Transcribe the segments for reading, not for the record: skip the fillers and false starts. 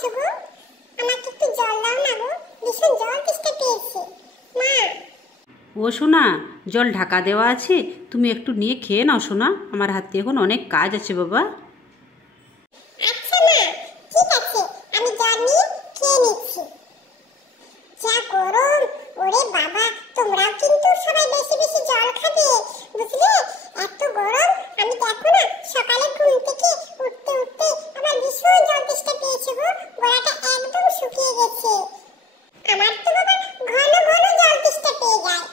আছো গো? আমাকে একটু জল দাও না গো, ভীষণ জল তেষ্টা পেয়েছে। মা। ও সোনা, জল ঢাকা দেওয়া আছে, তুমি একটু নিয়ে খেয়ে নাও সোনা, আমার হাতে এখন অনেক কাজ আছে বাবা। আচ্ছা মা, ঠিক আছে, আমি জল নিয়ে খেয়ে নিচ্ছি। যা গরম, ওরে বাবা, তোমরাও কিন্তু সবাই বেশি বেশি জল খাবে, বুঝলে? এত গরম, আমি দেখো না সকালে ঘুম থেকে উঠতে উঠতে আমার ভীষণ জল তেষ্টা পেয়েছে গো, গলাটা একদম শুকিয়ে গেছে। আমার তো বাবা ঘন ঘন জল তেষ্টা পেয়ে যায়।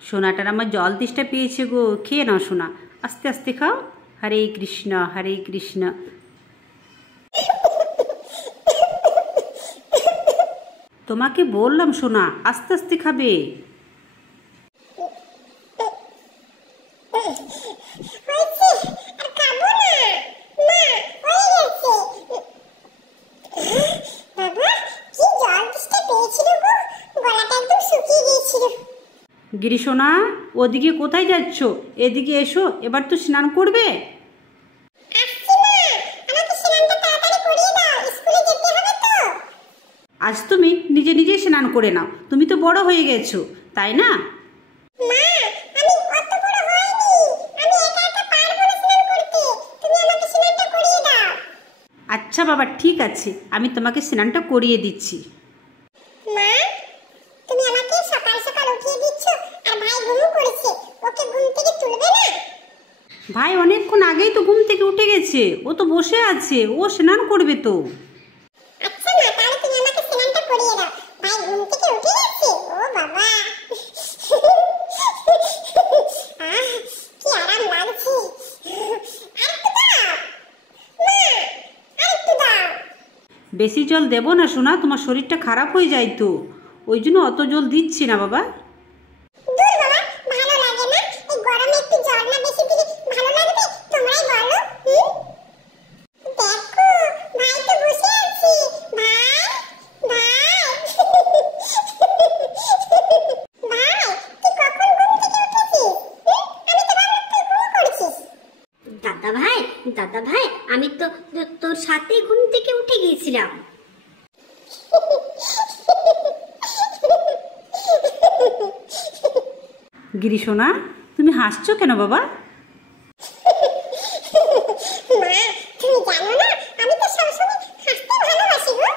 সোনাটার আমার জল তেষ্টা পেয়েছে গো, খেয়ে নাও সোনা, আস্তে আস্তে খাও। হরে কৃষ্ণ হরে কৃষ্ণ। তোমাকে বললাম সোনা, আস্তে আস্তে খাবে। গিরি সোনা, ওদিকে কোথায় যাচ্ছ? এদিকে এসো, এবার তো স্নান করবে। আজ তুমি নিজে নিজে স্নান করে নাও, তুমি তো বড় হয়ে গেছো, তাই না? আচ্ছা বাবা, ঠিক আছে, আমি তোমাকে স্নানটা করিয়ে দিচ্ছি। মা, তুমি আমাকে সকাল সকাল উঠিয়ে দিচ্ছ, আর ভাই ঘুমো করেছে, ওকে ঘুম থেকে তুলবে না? ভাই অনেকক্ষণ আগেই তো ঘুম থেকে উঠে গেছে, ও তো বসে আছে, ও স্নান করবে তো। আচ্ছা মা, তাহলে তুমি আমাকে স্নানটা করিয়ে দাও। ভাই ঘুম থেকে উঠে গেছে? ও বাবা, কি আরাম লাগছে। আরেকটু দাও মা, আরেকটু দাও। বেশি জল দেবো না সোনা, তোমার শরীরটা খারাপ হয়ে যায় তো, ওই জন্য অত জল দিচ্ছি না বাবা। দূর বাবা, ভালো লাগে না, এই গরমে একটু জল না বেশি দিলে ভালো লাগবে? তোমরাই বলো। দেখো, ভাই তো বসে আছে। ভাই, ভাই, ভাই, তুই কখন ঘুম থেকে উঠেছিস? আমি তো ভাবলাম তুই ঘুম করছিস। দাদা ভাই, আমি তো তোর সাথে ঘুম থেকে উঠে গিয়েছিলাম। গিরি সোনা, তুমি হাসছো কেন বাবা? মা, তুমি জানো না, আমি তো সবসময় হাসতে ভালোবাসি গো।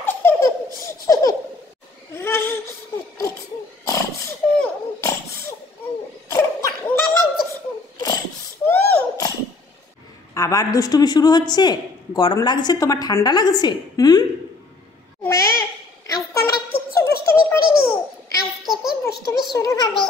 আবার দুষ্টুমি শুরু হচ্ছে? গরম লাগছে তোমার, ঠান্ডা লাগছে? মা, আজ তো আমরা কিচ্ছু দুষ্টুমি করিনি, আজ থেকে দুষ্টুমি শুরু হবে।